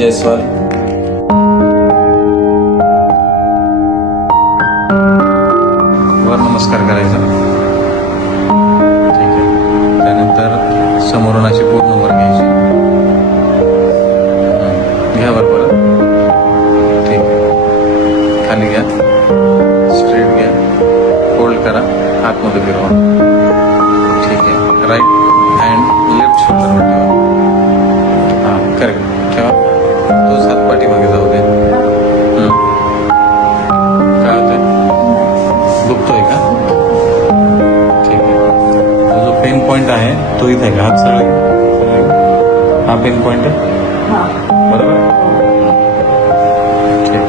जयस्वाल. वर नमस्कार करायचा. ठीक आहे. त्यानंतर समोरून अशी पूर्ण वर घ्यायची. घ्या वर परत. ठीक आहे. खाली घ्या, स्ट्रेट घ्या, होल्ड करा, आतमध्ये फिरवा. ठीक आहे. राईट हँड लेफ्ट शोल्डरवर ठेवा. हां करेक्ट ठेवा. तोच हात पाठीमागे जाऊ दे. काय होतंय? दुखतोय का? ठीक आहे. तो जो पेन पॉइंट आहे तो इथे आहे का? हात सरळ घे. हा पेन पॉइंट आहे बरोबर. ठीक.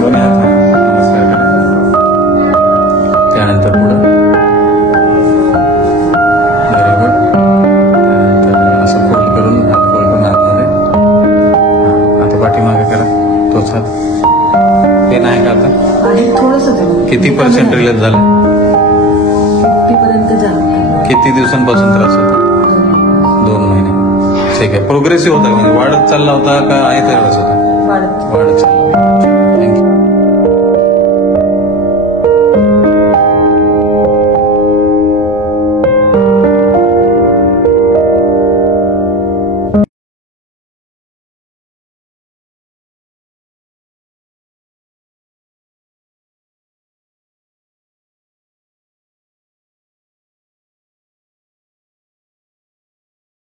दोन्ही हात नमस्कार करा. त्यानंतर पुढं व्हेरी गुड. त्यानंतर असं फोल्ड करून हात फोल्ड करून आतमध्ये. हां आता पाठीमागे करा तोच हात. पेन आहे का आता? थोडंसं किती पर्सेंट रिलीज झालं? 50% झालं. किती दिवसांपासून त्रास होता? 2 महिने. ठीक आहे. प्रोग्रेसिव्ह होता का? म्हणजे वाढत चालला होता का आहे त्यावेळेस होता? वाढत वाढत चालला.